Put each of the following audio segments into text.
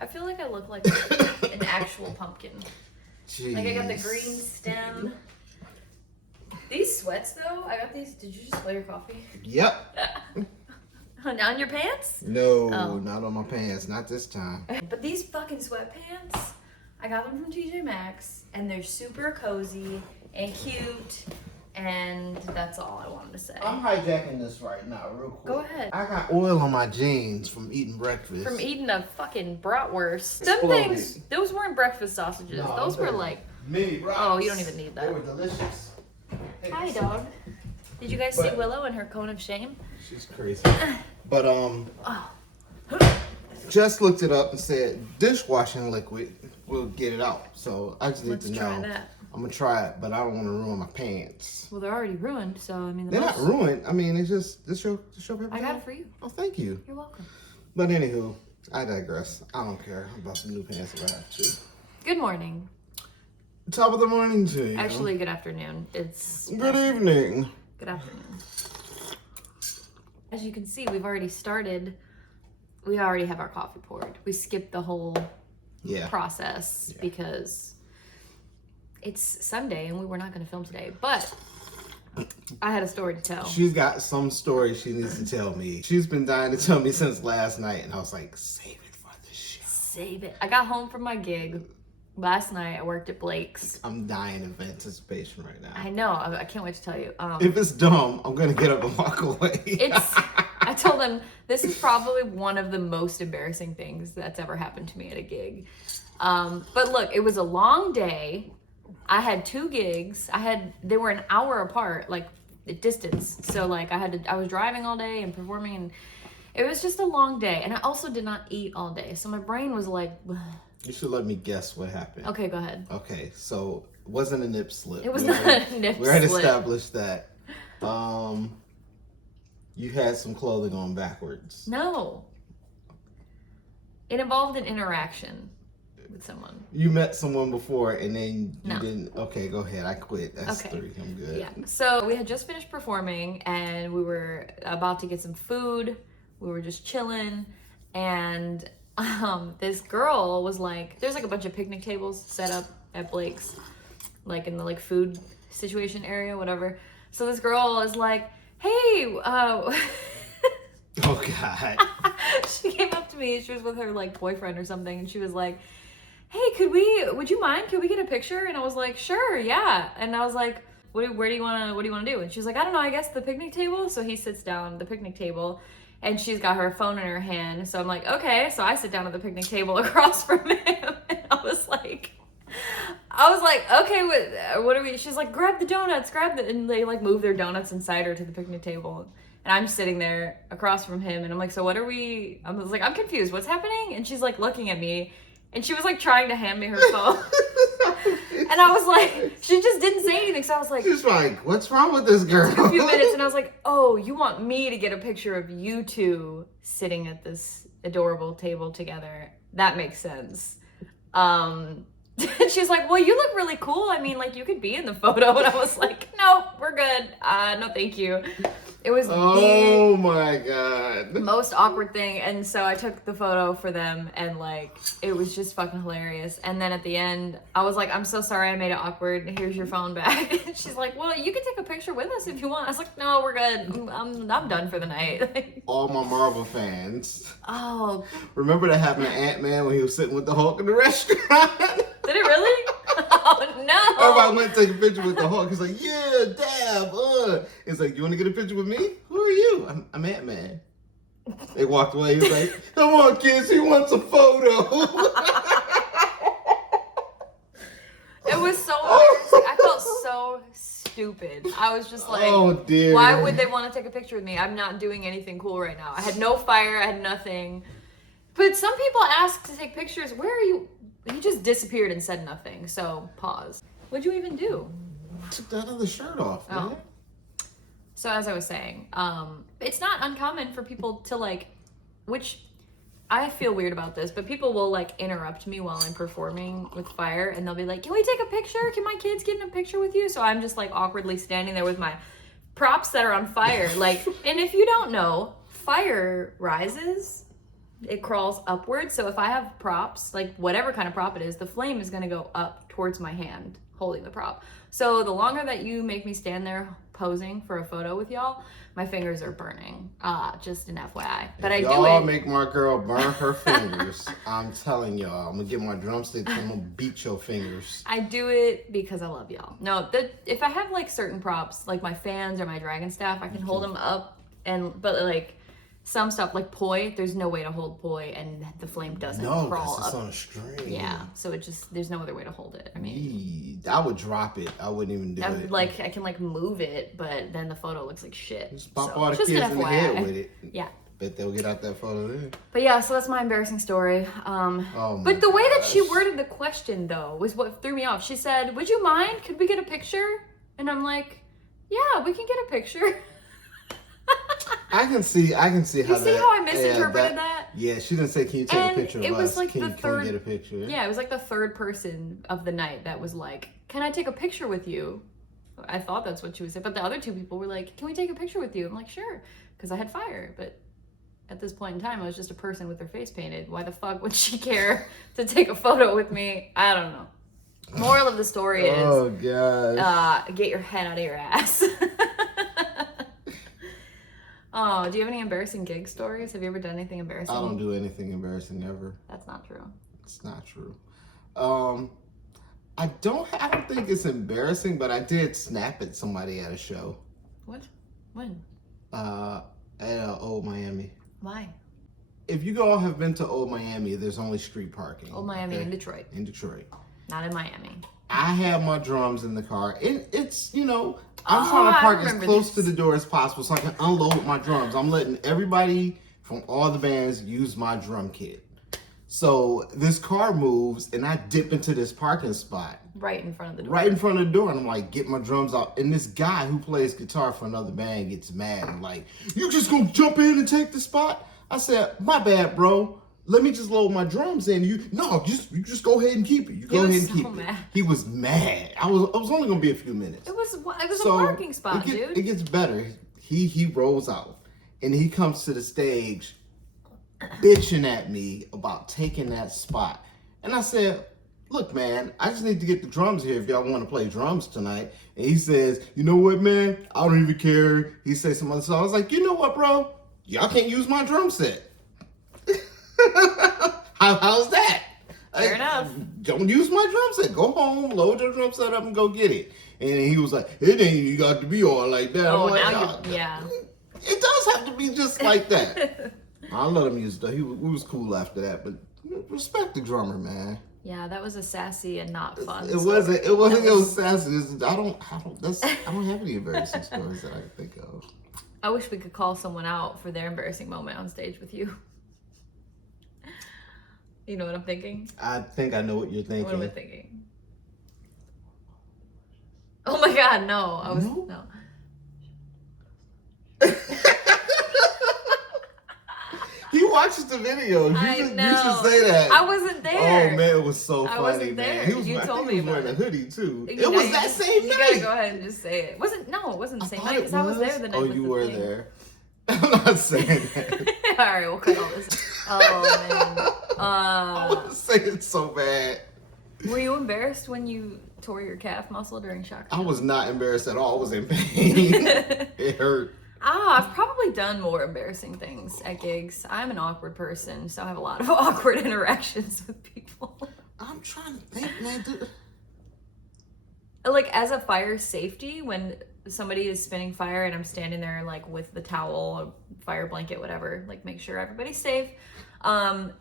I feel like I look like an actual pumpkin. Jeez. Like I got the green stem. These sweats though, I got these. Did you just spill your coffee? Yep. On your pants? No, not on my pants. Not this time. But these fucking sweatpants, I got them from TJ Maxx, and they're super cozy and cute. And that's all I wanted to say. I'm hijacking this right now, real quick. Go ahead. I got oil on my jeans from eating breakfast. From eating a fucking bratwurst. Them Exploded. things, those weren't breakfast sausages. No, those were like mini rocks. Oh, you don't even need that. They were delicious. Hi, dog. Did you guys see Willow and her cone of shame? She's crazy. But Jess looked it up and said dishwashing liquid will get it out. So I just need to know. Let's try that. I'm gonna try it, but I don't want to ruin my pants. Well, they're already ruined, so I mean. They're not ruined. I mean, it's just the show paper. I got it for you. Oh, thank you. You're welcome. But anywho, I digress. I don't care about some new pants if I have to. Good morning. Top of the morning to you. Actually, good afternoon. It's Good evening. Good afternoon. As you can see, we've already started. We already have our coffee poured. We skipped the whole process because it's Sunday and we were not going to film today. But I had a story to tell. She's got some story she needs to tell me. She's been dying to tell me since last night, and I was like, save it for the show. Save it. I got home from my gig last night. I worked at Blake's. I'm dying of anticipation right now. I know. I can't wait to tell you. If it's dumb, I'm going to get up and walk away. I told them this is probably one of the most embarrassing things that's ever happened to me at a gig. But look, it was a long day. I had 2 gigs. They were an hour apart, like the distance. So like I was driving all day and performing, and it was just a long day. And I also did not eat all day. So my brain was like, you should let me guess what happened. okay, go ahead. Okay, so it wasn't a nip slip. It was not a nip slip. We already established that. You had some clothing on backwards. No. It involved an interaction with someone. You met someone before and then you No. didn't. Okay, go ahead. I quit. That's Okay. 3. I'm good. Yeah. So we had just finished performing and we were about to get some food. We were just chilling, and this girl was like, there's like a bunch of picnic tables set up at Blake's, like in the like food situation area, whatever. So this girl is like, hey, Oh God. she came up to me. She was with her like boyfriend or something, and she was like, hey, would you mind? Could we get a picture? And I was like, sure, do And I was like, what do you want to do? And she was like, I don't know, I guess the picnic table. So he sits down at the picnic table, and she's got her phone in her hand. So I'm like, okay. So I sit down at the picnic table across from him, and I was like, okay, what are we? She's like, grab the donuts, and they like move their donuts inside her to the picnic table. And I'm sitting there across from him, and I'm like, so what are we? I was like, I'm confused. What's happening? And she's like looking at me, and she was like trying to hand me her phone. And I was like, she just didn't say anything. So I was like, She's like, what's wrong with this girl? a few minutes, and I was like, oh, you want me to get a picture of you two sitting at this adorable table together? That makes sense. She's like, well, you look really cool. I mean, like, you could be in the photo. And I was like, no, we're good. No, thank you. It was my God. the most awkward thing. And so I took the photo for them, and like, it was just fucking hilarious. And then at the end, I was like, I'm so sorry I made it awkward. Here's your phone back. She's like, well, you can take a picture with us if you want. I was like, no, we're good. I'm done for the night. All my Marvel fans. Oh. Remember that happened to Ant-Man when he was sitting with the Hulk in the restaurant? Did it really? Oh, no. Everybody went to take a picture with the Hulk. He's like, yeah, dab. He's like, you want to get a picture with me? Who are you? I'm Ant-Man. They walked away. He's like, come on, kids. He wants a photo. It was so embarrassing. I felt so stupid. I was just like, oh, dear. Why would they want to take a picture with me? I'm not doing anything cool right now. I had no fire. I had nothing. But some people ask to take pictures. Where are you? He just disappeared and said nothing. So pause. What'd you even do? Took that other shirt off, man. So as I was saying, it's not uncommon for people to like, which I feel weird about this, but people will like interrupt me while I'm performing with fire, and they'll be like, can we take a picture? Can my kids get in a picture with you? So I'm just like awkwardly standing there with my props that are on fire. Like, and if you don't know, fire rises it crawls upwards. So if I have props, like whatever kind of prop it is, the flame is gonna go up towards my hand holding the prop. So the longer that you make me stand there posing for a photo with y'all, my fingers are burning. Just an FYI. But I do it. Y'all make my girl burn her fingers. I'm telling y'all, I'm gonna get my drumsticks. I'm gonna beat your fingers. I do it because I love y'all. No, if I have like certain props, like my fans or my dragon staff, I can hold them up, but like some stuff like poi, there's no way to hold poi and the flame doesn't crawl up. It's on a string. Yeah, so there's no other way to hold it. I mean, I would drop it. I wouldn't even do it. Like I can like move it, but then the photo looks like shit. Just pop all the kids in the head with it. Yeah. Bet they'll get out that photo then. But yeah, so that's my embarrassing story. But the way that she worded the question though was what threw me off. She said, "Would you mind? Could we get a picture?" And I'm like, "Yeah, we can get a picture." I can see how you see how I misinterpreted that? Yeah, she didn't say, "Can you take a picture of us?" It was like can we get a picture? Yeah, it was like the third person of the night that was like, "Can I take a picture with you?" I thought that's what she was saying, but the other two people were like, "Can we take a picture with you?" I'm like, "Sure," because I had fire. But at this point in time, I was just a person with their face painted. Why the fuck would she care to take a photo with me? I don't know. Moral of the story is, oh god, get your head out of your ass. Oh, do you have any embarrassing gig stories? Have you ever done anything embarrassing? I don't do anything embarrassing ever. That's not true. It's not true. I don't think it's embarrassing, but I did snap at somebody at a show. What? When? At Old Miami. Why? If you all have been to Old Miami, there's only street parking. Old Miami in Detroit. In Detroit. Not in Miami. I have my drums in the car. It's, I'm trying to park as close to the door as possible so I can unload my drums. I'm letting everybody from all the bands use my drum kit. So this car moves and I dip into this parking spot. Right in front of the door. Right in front of the door. And I'm like, get my drums out. And this guy who plays guitar for another band gets mad and like, you just gonna jump in and take the spot? I said, my bad, bro. Let me just load my drums in. You just go ahead and keep it. You go ahead and keep it. He was mad. I was only gonna be a few minutes. It was a parking spot, dude. It gets better. He rolls out and he comes to the stage bitching at me about taking that spot. And I said, look, man, I just need to get the drums here if y'all want to play drums tonight. And he says, you know what, man? I don't even care. He says some other stuff. I was like, you know what, bro? Y'all can't use my drum set. How's that? Fair enough. Don't use my drum set. Go home, load your drum set up, and go get it. And he was like, it ain't you got to be all like that. Oh, I'm like, now yeah. It does have to be just like that. I let him use it. We was cool after that, but respect the drummer, man. Yeah, that was a sassy and not fun. It wasn't sassy. I don't have any embarrassing stories that I can think of. I wish we could call someone out for their embarrassing moment on stage with you. You know what I'm thinking? I think I know what you're thinking. What am I thinking? Oh my god, no. No. He watches the video. You should say that. I wasn't there. Oh man, it was so funny. I wasn't there. Man. You told me about wearing a hoodie too. It was that same night. You gotta go ahead and just say it. It wasn't the same night because I was there the night. Oh, you were there. I'm not saying that. All right, we'll cut all this. Oh man. I want to say it so bad. Were you embarrassed when you tore your calf muscle during shock? I was not embarrassed at all. I was in pain. It hurt. I've probably done more embarrassing things at gigs. I'm an awkward person, so I have a lot of awkward interactions with people. I'm trying to think, man. Like as a fire safety, when somebody is spinning fire and I'm standing there like with the towel, fire blanket, whatever, like make sure everybody's safe.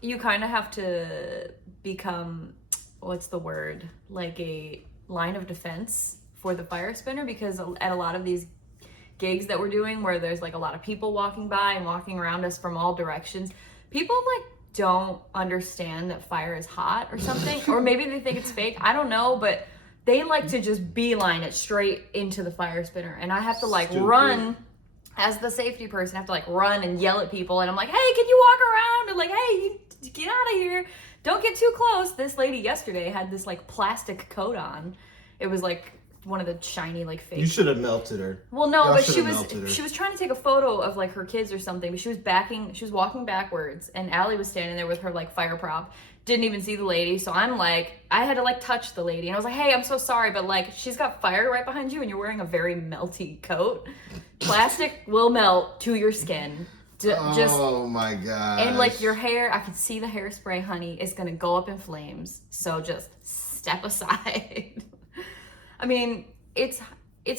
You kind of have to become, what's the word? Like a line of defense for the fire spinner, because at a lot of these gigs that we're doing where there's like a lot of people walking by and walking around us from all directions, people like don't understand that fire is hot or something, or maybe they think it's fake. I don't know, but they like to just beeline it straight into the fire spinner, and I have to like run as the safety person. I have to like run and yell at people, and I'm like, hey, can you walk around? And like, hey, you get out of here, don't get too close. This lady yesterday had this like plastic coat on. It was like one of the shiny like fake. You should have melted her. Well, no, Y'all but shoulda melted her. she was trying to take a photo of like her kids or something, but she was walking backwards, and Allie was standing there with her like fire prop. Didn't even see the lady, so I'm like, I had to like touch the lady, and I was like, hey, I'm so sorry, but like she's got fire right behind you, and you're wearing a very melty coat. Plastic will melt to your skin. Oh my god! And like your hair, I can see the hairspray, honey, is gonna go up in flames. So just step aside. I mean, it's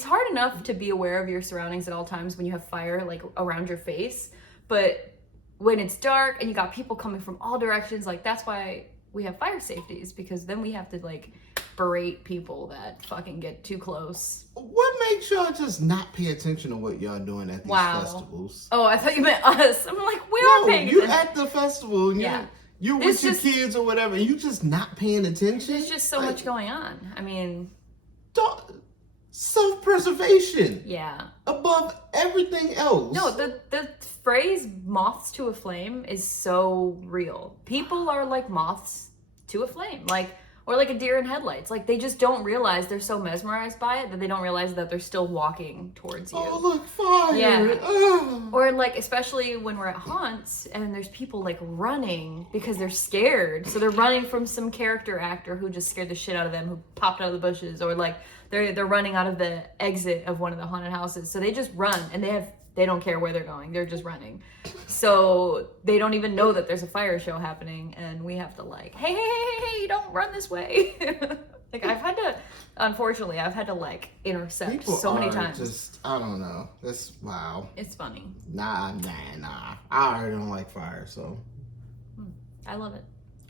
hard enough to be aware of your surroundings at all times when you have fire like around your face, but when it's dark and you got people coming from all directions, like that's why we have fire safeties, because then we have to like berate people that fucking get too close. What makes y'all just not pay attention to what y'all doing at these festivals? Oh, I thought you meant us. I'm like, we are paying you attention. at the festival and you're with your kids or whatever, and you just not paying attention? There's just so much going on. I mean, self-preservation. Yeah. Above everything else. No, the phrase moths to a flame is so real. People are like moths to a flame. Or like a deer in headlights. Like, they just don't realize, they're so mesmerized by it that they don't realize that they're still walking towards you. Oh, look, fire! Yeah. Oh. Or like, especially when we're at haunts and there's people like running because they're scared. So they're running from some character actor who just scared the shit out of them, who popped out of the bushes, or like they're running out of the exit of one of the haunted houses. So they just run, and they don't care where they're going. They're just running. So they don't even know that there's a fire show happening, and we have to like, hey, don't run this way. Like unfortunately, I've had to like intercept People so many are times. Just, I don't know. That's wow. It's funny. Nah. I already don't like fire, so. I love it.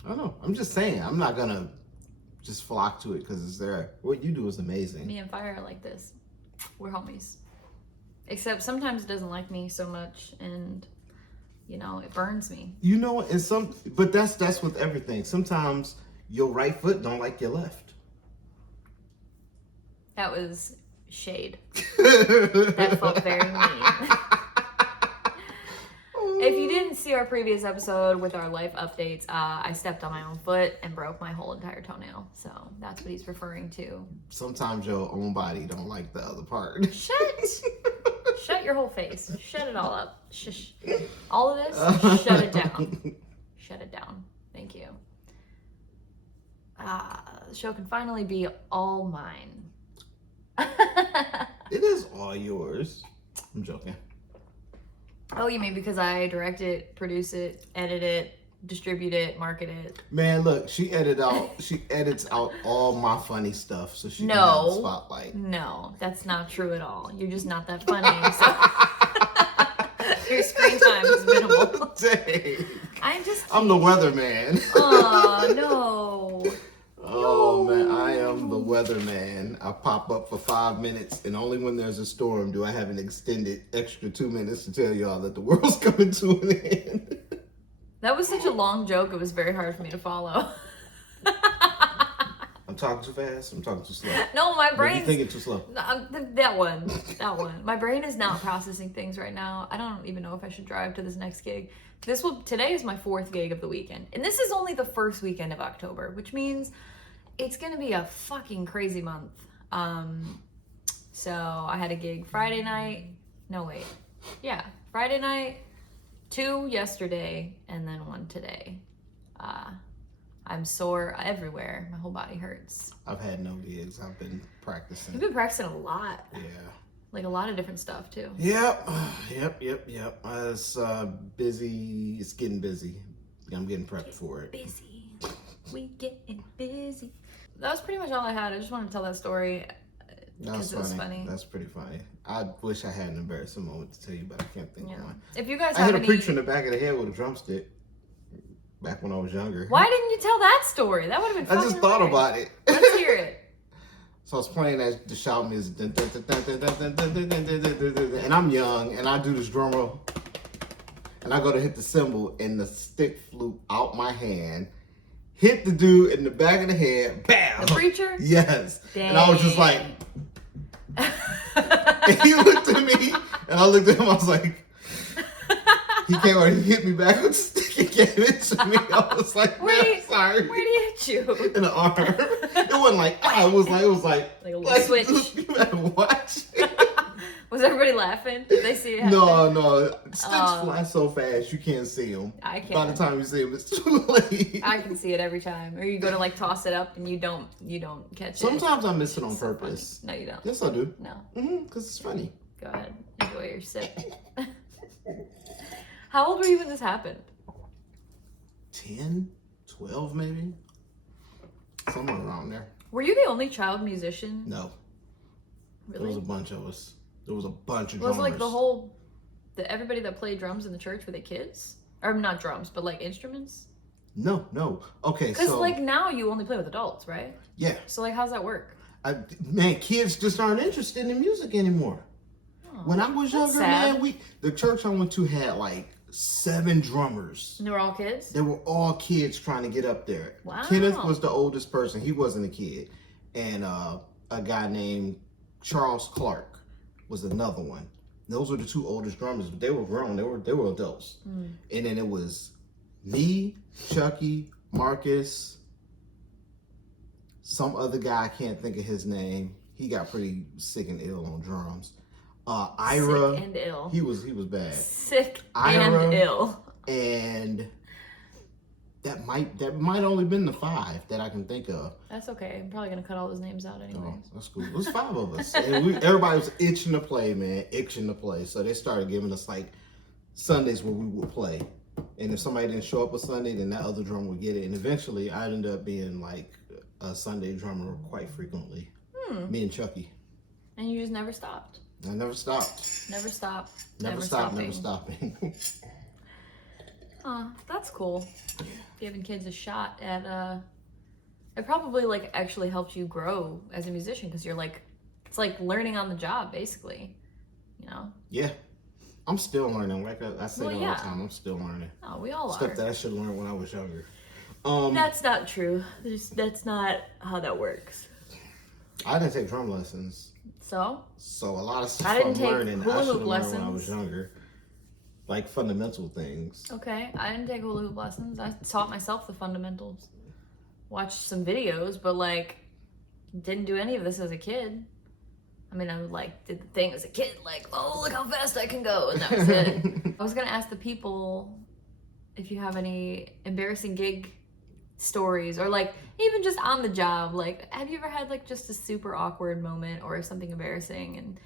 I don't know. I'm just saying. I'm not gonna just flock to it because it's there. What you do is amazing. Me and fire are like this. We're homies. Except sometimes it doesn't like me so much, and it burns me. You know, but that's with everything. Sometimes your right foot don't like your left. That was shade. That felt very mean. If you didn't see our previous episode with our life updates, I stepped on my own foot and broke my whole entire toenail. So that's what he's referring to. Sometimes your own body don't like the other part. Shut your whole face. Shut it all up. Shush. All of this, shut it down. Shut it down. Thank you. The show can finally be all mine. It is all yours. I'm joking. Oh, you mean because I direct it, produce it, edit it, distribute it, market it? Man, look, she edits out all my funny stuff so she can have the spotlight. No, that's not true at all. You're just not that funny. So your screen time is minimal. Dang. I'm the weatherman. Oh, no. Oh man, I am the weatherman. I pop up for 5 minutes, and only when there's a storm do I have an extended extra 2 minutes to tell y'all that the world's coming to an end. That was such a long joke, it was very hard for me to follow. I'm talking too fast? I'm talking too slow? No, my brain's... You're thinking too slow. That one. My brain is not processing things right now. I don't even know if I should drive to this next gig. Today is my 4th gig of the weekend. And this is only the first weekend of October, which means it's gonna be a fucking crazy month. So I had a gig Friday night. No, wait. Yeah, Friday night, 2 yesterday, and then 1 today. I'm sore everywhere. My whole body hurts. I've had no gigs. I've been practicing. You've been practicing a lot. Yeah. Like a lot of different stuff too. Yep. It's busy. It's getting busy. I'm getting prepped for it. Busy. We getting busy. That was pretty much all I had. I just wanted to tell that story because it was funny. That's pretty funny. I wish I had an embarrassing moment to tell you, but I can't think of one. If you guys I hit a preacher in the back of the head with a drumstick back when I was younger. Why didn't you tell that story? That would have been fun. I just thought about it. Let's hear it. So I was playing the shout music, and I'm young, and I do this drum roll, and I go to hit the cymbal, and the stick flew out my hand, hit the dude in the back of the head, bam! The preacher? Yes. Dang. And I was just like, and he looked at me, and I looked at him, I was like, He came over, he hit me back with the stick and gave it to me. I was like, man, sorry. Where did he hit you? In the arm. It wasn't like, it was like a little switch. You better watch. Was everybody laughing? Did they see it happen? No. Sticks fly so fast, you can't see them. I can't. By the time you see them, it's too late. I can see it every time. Or you go to like toss it up and you don't catch it. Sometimes I miss it on purpose. No, you don't. Yes, I do. No. Because it's funny. Go ahead. Enjoy your sip. How old were you when this happened? 10, 12 maybe. Somewhere around there. Were you the only child musician? No. Really? There was a bunch of us. There was a bunch of drummers. drummers. Was like everybody that played drums in the church, were they kids? Or not drums, but like instruments? No. Okay, because like now you only play with adults, right? Yeah. So like how's that work? Man, kids just aren't interested in music anymore. Oh, when I was younger, man, the church I went to had like 7 drummers. And they were all kids? They were all kids trying to get up there. Wow. Kenneth was the oldest person. He wasn't a kid. And a guy named Charles Clark was another one. Those were the 2 oldest drummers, but they were grown. They were adults. And then it was me, Chucky, Marcus, some other guy, I can't think of his name. He got pretty sick and ill on drums. Ira. Sick and ill. He was bad. Sick Ira, and ill. And that might only been the 5 that I can think of. That's okay. I'm probably gonna cut all those names out anyway. Oh, that's cool. It was 5 of us. And everybody was itching to play, man. Itching to play. So they started giving us like Sundays where we would play. And if somebody didn't show up a Sunday, then that other drummer would get it. And eventually I ended up being like a Sunday drummer quite frequently. Me and Chucky. And you just never stopped. I never stopped. Never stopped. Never stopping. That's cool. Giving kids a shot at it probably like actually helped you grow as a musician because you're like, it's like learning on the job basically, you know? Yeah. I'm still learning. Like I say all the time, I'm still learning. Oh, we all are. Stuff that I should have learned when I was younger. That's not true. That's not how that works. I didn't take drum lessons. So a lot of stuff I didn't I'm take learning, hula I should hoop have learned lessons when I was younger. Like fundamental things. Okay, I didn't take hula hoop lessons. I taught myself the fundamentals. Watched some videos, but like didn't do any of this as a kid. I mean, I like did the thing as a kid, like, oh, look how fast I can go, and that was it. I was gonna ask the people if you have any embarrassing gig stories or like even just on the job. Like, have you ever had like just a super awkward moment or something embarrassing and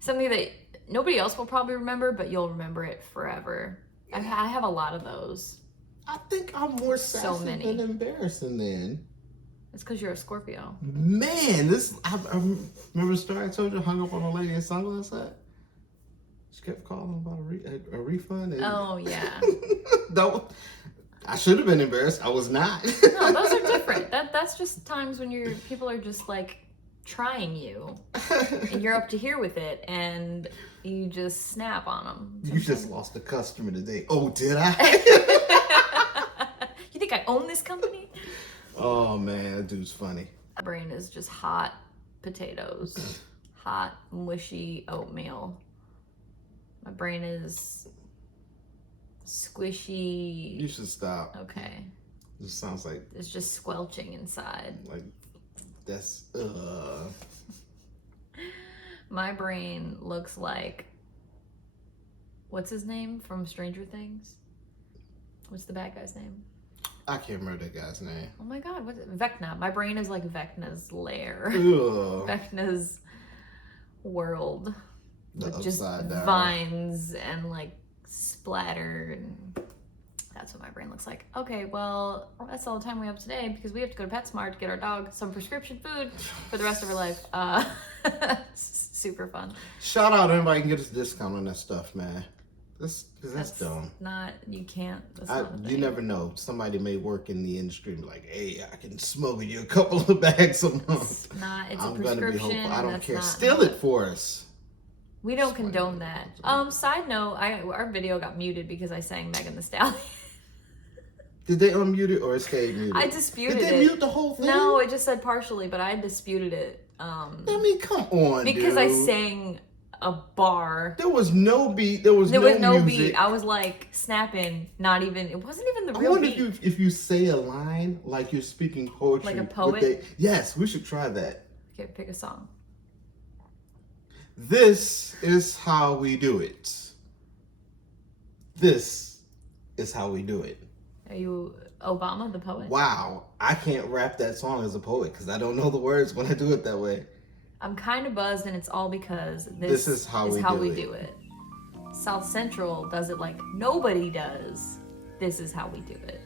something that nobody else will probably remember, but you'll remember it forever? I have a lot of those. I think I'm more sassy than embarrassing then. It's because you're a Scorpio. Man, I remember the story I told you, hung up on a lady in sunglasses. She kept calling about a refund. And oh, yeah. I should have been embarrassed. I was not. No, those are different. That's just times when people are just like trying you and you're up to here with it and you just snap on them. You just lost a customer today. Oh, did I? You think I own this company? Oh man, that dude's funny. My brain is just hot potatoes, hot mushy oatmeal. My brain is squishy. You should stop. Okay. It just sounds like it's just squelching inside. Like that's My brain looks like, what's his name from Stranger Things? What's the bad guy's name? I can't remember that guy's name. Oh my god, what's it? Vecna. My brain is like Vecna's lair. Vecna's world. With just vines and like splatter, and that's what my brain looks like. Okay, well, that's all the time we have today because we have to go to PetSmart to get our dog some prescription food for the rest of her life. Super fun. Shout out to anybody who can get us a discount on that stuff, man. That's dumb. Not, you can't. That's not a thing. You never know. Somebody may work in the industry and be like, hey, I can smuggle you a couple of bags a month. It's I'm a prescription. Gonna be hopeful. I don't care. Steal it for us. We don't condone that. Side note, our video got muted because I sang Megan Thee Stallion. Did they unmute it or it stayed muted? I disputed it. Did they mute the whole thing? No, it just said partially, but I disputed it. I mean, come on, because dude. I sang a bar. There was no beat. There was no music. beat. I was like snapping. Not even. It wasn't even the I real wonder beat. if you say a line like you're speaking poetry. Like a poet? Yes, we should try that. Okay, pick a song. This is how we do it. This is how we do it. Are you Obama the poet? Wow, I can't rap that song as a poet because I don't know the words when I do it that way. I'm kind of buzzed, and it's all because This is how we do it. South Central does it like nobody does. This is how we do it.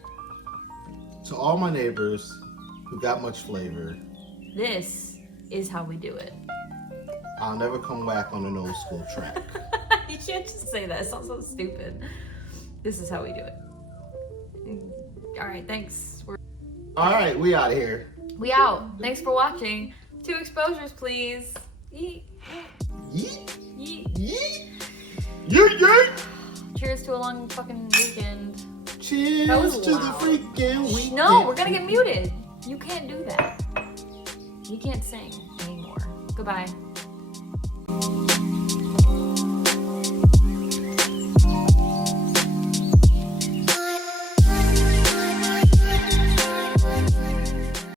To all my neighbors who got much flavor, This is how we do it. I'll never come back on an old school track. You can't just say that. It sounds so stupid. This is how we do it. All right, thanks. All right, we out of here. We out. Thanks for watching. 2 exposures, please. Yeet. Yeet. Yeet. Yeet. Yeet. Yeet. Cheers to a long fucking weekend. Cheers That was to the loud. freaking weekend. No, we're gonna get muted. You can't do that. You can't sing anymore. Goodbye.